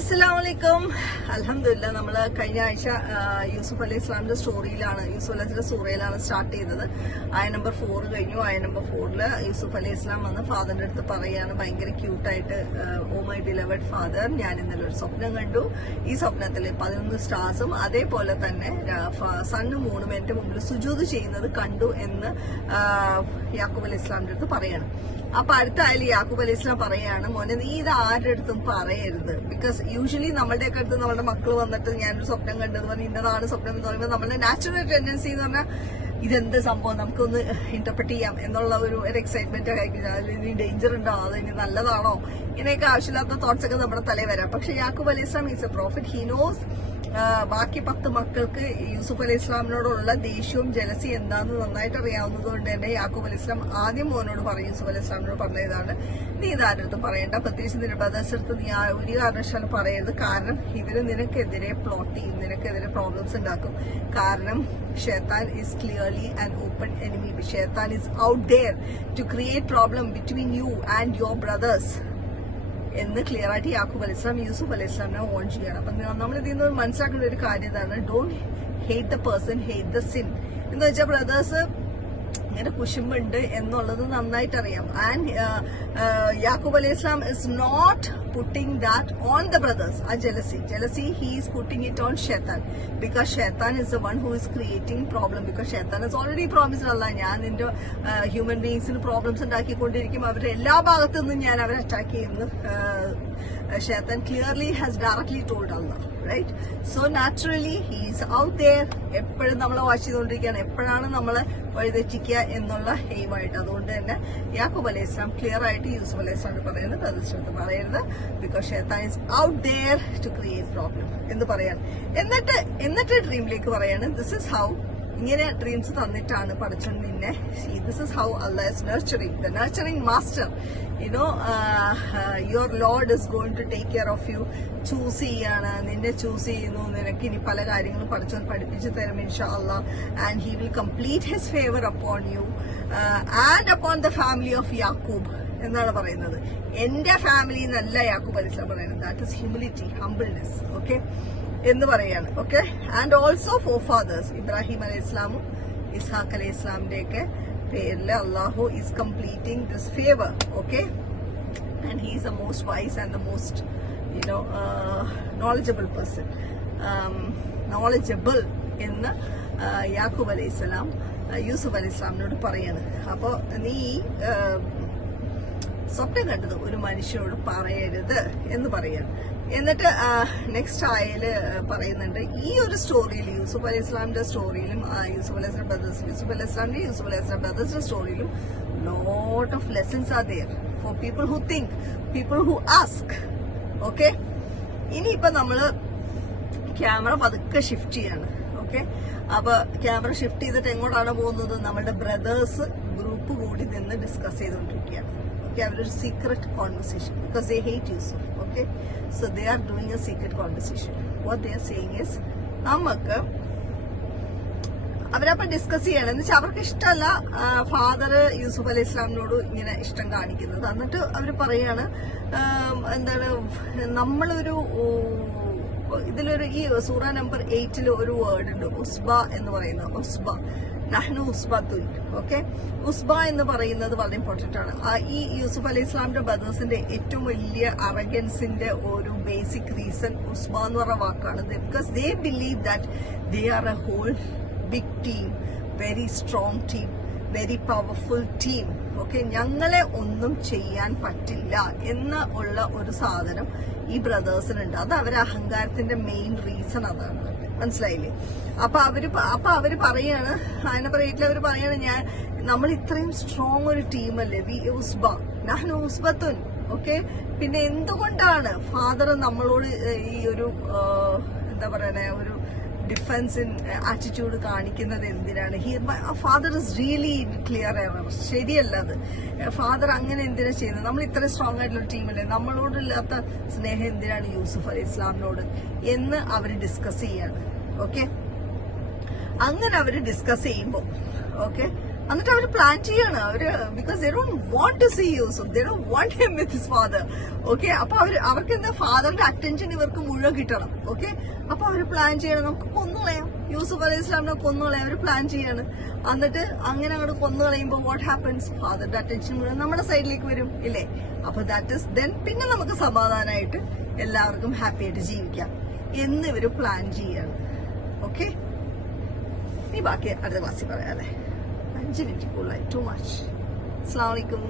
അസ്സലാമലൈക്കും. അൽഹംദുലില്ലാ, നമ്മള് കഴിഞ്ഞ ആഴ്ച യൂസുഫ് അലൈഹി ഇസ്ലാമിന്റെ സ്റ്റോറിയിലാണ്, യൂസുഫ് അലൈഹിന്റെ സൂറയിലാണ് സ്റ്റാർട്ട് ചെയ്തത്. ആയ നമ്പർ 4 കഴിഞ്ഞു. ആയ നമ്പർ 4 യൂസുഫ് അലൈഹി ഇസ്ലാം വന്ന് ഫാദറിന്റെ അടുത്ത് പറയാണ്, ഭയങ്കര ക്യൂട്ടായിട്ട്, ഓ മൈ ബിലവഡ് ഫാദർ, ഞാൻ ഇന്നലെ ഒരു സ്വപ്നം കണ്ടു. ഈ സ്വപ്നത്തിൽ 11 സ്റ്റാർസും അതേപോലെ തന്നെ സണ്ണും മൂണും എന്റെ മുമ്പിൽ സുജൂദ് ചെയ്യുന്നത് കണ്ടു എന്ന് യാക്കൂബ് അലൈഹി ഇസ്ലാമിന്റെ അടുത്ത് പറയാണ്. അപ്പൊ അടുത്ത ആയാലും യാക്കൂബ് അലൈഹി ഇസ്ലാം പറയാണ്, മോനെ നീ ഇത് ആരുടെ അടുത്തും പറയരുത്. ബിക്കോസ് യൂഷ്വലി നമ്മളുടെയൊക്കെ അടുത്ത് നമ്മുടെ മക്കൾ വന്നിട്ട് ഞാനൊരു സ്വപ്നം കണ്ടത് പറഞ്ഞ് ഇന്നതാണ് സ്വപ്നം എന്ന് പറയുമ്പോൾ നമ്മളുടെ നാച്ചുറൽ ടെൻഡൻസി എന്ന് പറഞ്ഞാൽ ഇതെന്ത് സംഭവം, നമുക്കൊന്ന് ഇന്റർപ്രറ്റ് ചെയ്യാം എന്നുള്ള ഒരു എക്സൈറ്റ്മെന്റ് കഴിക്കുന്നത്. ഇനി ഡേഞ്ചർ ഉണ്ടോ, അത് ഇനി നല്ലതാണോ, ഇങ്ങനെയൊക്കെ ആവശ്യമില്ലാത്ത തോട്ട്സ് ഒക്കെ നമ്മുടെ തലയിൽ വരാം. പക്ഷെ യാക്കൂബ് അലൈഹി ഇസ്ലാം is A profit. He knows ബാക്കി 10 മക്കൾക്ക് യൂസുഫ് അലൈഹി ഇസ്ലാമിനോടുള്ള ദേഷ്യവും ജലസി എന്താന്ന് നന്നായിട്ട് അറിയാവുന്നത് കൊണ്ട് തന്നെ യാക്കൂബ് അലൈഹി ഇസ്ലാം ആദ്യം മോനോട് പറയും, യൂസുഫ് അലൈഹി ഇസ്ലാമിനോട് പറഞ്ഞതാണ്, നീ ഇതാരുടെ അടുത്തും പറയണ്ട, പ്രത്യേകിച്ച് നിന്റെ ബ്രദേഴ്സ് അടുത്ത് നീ ഒരു കാരണവശാലും പറയരുത്. കാരണം ഇവര് നിനക്കെതിരെ പ്ലോട്ട് ചെയ്യും, നിനക്കെതിരെ പ്രോബ്ലംസ് ഉണ്ടാക്കും. കാരണം ഷൈത്താൻ is clearly an open enemy. Shaitan is out there to create problem between you and your brothers എന്ന് ക്ലിയർ ആയിട്ട് യാക്കൂബ് അലൈഹി ഇസ്ലാം യൂസുഫ് അലൈഹി ഇസ്ലാമിനെ ഓൺ ചെയ്യണം. അപ്പൊ നമ്മൾ ഇതിൽ നിന്ന് മനസ്സിലാക്കേണ്ട ഒരു കാര്യം ഇതാണ്, don't hate the person, hate the sin. എന്ന് വെച്ചാൽ ബ്രദേഴ്സ് ഇങ്ങനെ കുശുമ്പുണ്ട് എന്നുള്ളത് നന്നായിട്ട് അറിയാം. ആൻഡ് യാക്കൂബ് അലൈഹി ഇസ്ലാം is not putting that on the brothers. ആ jealousy he is putting it on ഷൈത്താൻ, ബിക്കോസ് ഷൈത്താൻ is the one who is creating problem. Because ഷൈത്താൻ ഇസ് ഓൾറെഡി പ്രോമിസ്ഡ്, അല്ല ഞാൻ നിന്റെ ഹ്യൂമൻ ബീങ്സിന് പ്രോബ്ലംസ് ഉണ്ടാക്കിക്കൊണ്ടിരിക്കും, അവരുടെ എല്ലാ ഭാഗത്തു നിന്നും ഞാൻ അവരെ അറ്റാക്ക് ചെയ്യുന്നു. Shaitan clearly has directly told Allah, right? So naturally he is out there. എപ്പോഴും നമ്മളെ വാച്ച് ചെയ്തുകൊണ്ടിരിക്കുകയാണ്, എപ്പോഴാണ് നമ്മളെ വഴിതെറ്റിക്കുക എന്നുള്ള എയിമായിട്ട്. അതുകൊണ്ട് തന്നെ യാക്കൂബ് അലൈഹി ഇസ്ലാം ക്ലിയർ ആയിട്ട് യൂസുഫ് അലൈഹി ഇസ്ലാമിന് പറയുന്നത്, അത് പറയരുത്, ബിക്കോസ് ഷൈത്താൻ is out there to create problem എന്ന് പറയാണ്. എന്നിട്ട് ഡ്രീമിലേക്ക് പറയാണ്, ദിസ് ഇസ് ഹൗ, ഇങ്ങനെ ഡ്രീംസ് തന്നിട്ടാണ് പഠിച്ചോൻ നിന്നെ, this is how Allah is nurturing, the nurturing master, you know, your Lord is going to take care of you. Choose ചെയ്യാണ്, നിന്നെ ചൂസ് ചെയ്യുന്നു, നിനക്ക് ഇനി പല കാര്യങ്ങളും പഠിച്ചോൻ പഠിപ്പിച്ചു തരും ഇൻഷാ അല്ലാഹ്. And he will complete his favour upon you and upon the family of Yaqub എന്നാണ് പറയുന്നത്. എന്റെ ഫാമിലി എന്നല്ല യാക്കൂബ് അലൈഹി ഇസ്ലാം പറയുന്നത്. That is humility, humbleness, okay എന്ന് പറയാണ്. Okay, and also for fathers, Ibrahim അലൈഹി ഇസ്ലാമും ഇസ്ഹാഖ് അലൈഹി ഇസ്ലാമിന്റെ ഒക്കെ പേരില് അള്ളാഹു is completing this favour. Okay, and he is the most wise and the most knowledgeable person, knowledgeable എന്ന് യാക്കൂബ് അലൈഹി ഇസ്ലാം യൂസുഫ് അലൈഹി ഇസ്ലാമിനോട് പറയാണ്. അപ്പൊ നീ സ്വപ്നം കണ്ടത് ഒരു മനുഷ്യനോട് പറയരുത് എന്ന് പറയാണ്. എന്നിട്ട് നെക്സ്റ്റ് ആയല് പറയുന്നുണ്ട്, ഈ ഒരു സ്റ്റോറിയിൽ യൂസുഫ് അലൈഹി ഇസ്ലാമിന്റെ സ്റ്റോറിയിലും യൂസുഫ് അലൈഹി ഇസ്ലാം ബ്രദേഴ്സ്, യൂസുഫ് അലൈഹി ഇസ്ലാമിന്റെ യൂസുഫ് അലൈഹി ഇസ്ലാം ബ്രദേഴ്സിന്റെ സ്റ്റോറിയിലും lot of lessons are there for people who think, people who ask. Okay, ഇനിയിപ്പൊ നമ്മള് ക്യാമറ പതുക്കെ ഷിഫ്റ്റ് ചെയ്യാണ്. ഓക്കെ, അപ്പൊ ക്യാമറ ഷിഫ്റ്റ് ചെയ്തിട്ട് എങ്ങോട്ടാണ് പോകുന്നത്, നമ്മുടെ ബ്രദേഴ്സ് ഗ്രൂപ്പ് കൂടി നിന്ന് ഡിസ്കസ് ചെയ്തുകൊണ്ടിരിക്കുകയാണ്. ഓക്കെ, അവരൊരു secret conversation, because they hate Yusuf. Okay, so they are doing A secret conversation. What they are saying is, നമുക്ക് അവരപ്പൊ ഡിസ്കസ് ചെയ്യണം എന്ന് വെച്ചാൽ അവർക്ക് ഇഷ്ടമല്ല ഫാദർ യൂസുഫ് അലൈഹി ഇസ്ലാമിനോട് ഇങ്ങനെ ഇഷ്ടം കാണിക്കുന്നത്. എന്നിട്ട് അവര് പറയാണ്, എന്താണ്, നമ്മളൊരു ഇതിലൊരു ഈ സൂറ നമ്പർ 8 ഒരു വേർഡ് ഉണ്ട്, ഉസ്ബ എന്ന് പറയുന്നത്. ഉസ്ബ, നഹ്നു ഉസ്ബത്തുൻ. ഓക്കെ, ഉസ്ബ എന്ന് പറയുന്നത് വളരെ ഇമ്പോർട്ടന്റ് ആണ്. ഈ യൂസുഫ് അലൈഹി ഇസ്ലാമിന്റെ ബ്രദേഴ്സിന്റെ ഏറ്റവും വലിയ അറഗൻസിന്റെ ഒരു ബേസിക് റീസൺ ഉസ്ബ എന്ന് പറഞ്ഞ വാക്കാണ്. Because they believe that they are a whole big team, very strong team, very powerful team. Okay, ഞങ്ങളെ ഒന്നും ചെയ്യാൻ പറ്റില്ല എന്ന് ഉള്ള ഒരു സാധനം ഈ ബ്രദേഴ്സിനുണ്ട്. അത് അവരെ അഹങ്കാരത്തിന്റെ മെയിൻ റീസൺ അതാണ്. മനസ്സിലായില്ലേ? അപ്പൊ അവര് പറയാണ്, അതിനെ പറയിട്ടില്ല, അവര് പറയാണ്, നമ്മൾ ഇത്രയും സ്ട്രോങ് ഒരു ടീമല്ലേ, വി ഉസ്ബ നഹ്നു ഉസ്ബത്തുൻ. ഓക്കെ, പിന്നെ എന്തുകൊണ്ടാണ് ഫാദർ നമ്മളോട് ഈ ഒരു എന്താ പറയണേ, ഒരു ഡിഫൻസ് ആറ്റിറ്റ്യൂഡ് കാണിക്കുന്നത് എന്തിനാണ്? Father is really clear error. ശരിയല്ല അത്. ഫാദർ അങ്ങനെ എന്തിനാ ചെയ്യുന്നത്? നമ്മൾ ഇത്ര സ്ട്രോങ് ആയിട്ടുള്ള ടീമല്ലേ, നമ്മളോടില്ലാത്ത സ്നേഹം എന്തിനാണ് യൂസുഫ് അലൈഹി ഇസ്ലാമിനോട് എന്ന് അവര് ഡിസ്കസ് ചെയ്യാണ്. ഓക്കെ, അങ്ങനെ അവര് ഡിസ്കസ് ചെയ്യുമ്പോ, ഓക്കെ, എന്നിട്ട് അവർ പ്ലാൻ ചെയ്യാണ് അവര്, because they don't want to see Yusuf, they don't want him with his father. Okay, അപ്പൊ അവർക്ക് എന്താ ഫാദറിന്റെ അറ്റൻഷൻ ഇവർക്ക് മുഴുവൻ കിട്ടണം. ഓക്കെ, അപ്പൊ അവര് പ്ലാൻ ചെയ്യണം, നമുക്ക് കൊന്നുകളയാം, യൂസുഫ് അലൈഹി ഇസ്ലാമിനെ കൊന്നുകളയാം. അവര് പ്ലാൻ ചെയ്യാണ്. എന്നിട്ട് അങ്ങനെ അങ്ങോട്ട് കൊന്നുകളയുമ്പോൾ വാട്ട് ഹാപ്പൻസ്, ഫാദറിന്റെ അറ്റൻഷൻ മുഴുവൻ നമ്മുടെ സൈഡിലേക്ക് വരും ഇല്ലേ? അപ്പൊ ദാറ്റ് ഇസ് ദെൻ പിന്നെ നമുക്ക് സമാധാനമായിട്ട് എല്ലാവർക്കും ഹാപ്പി ആയിട്ട് ജീവിക്കാം എന്ന് ഇവര് പ്ലാൻ ചെയ്യാണ്. ഓക്കെ, ഇനി ബാക്കി അടുത്ത ക്ലാസ്സിൽ പറയാം അല്ലേ? 5 മിനിറ്റ് കൂടുതലായി, ടു മച്ച്. അസ്സലാമു അലൈക്കും.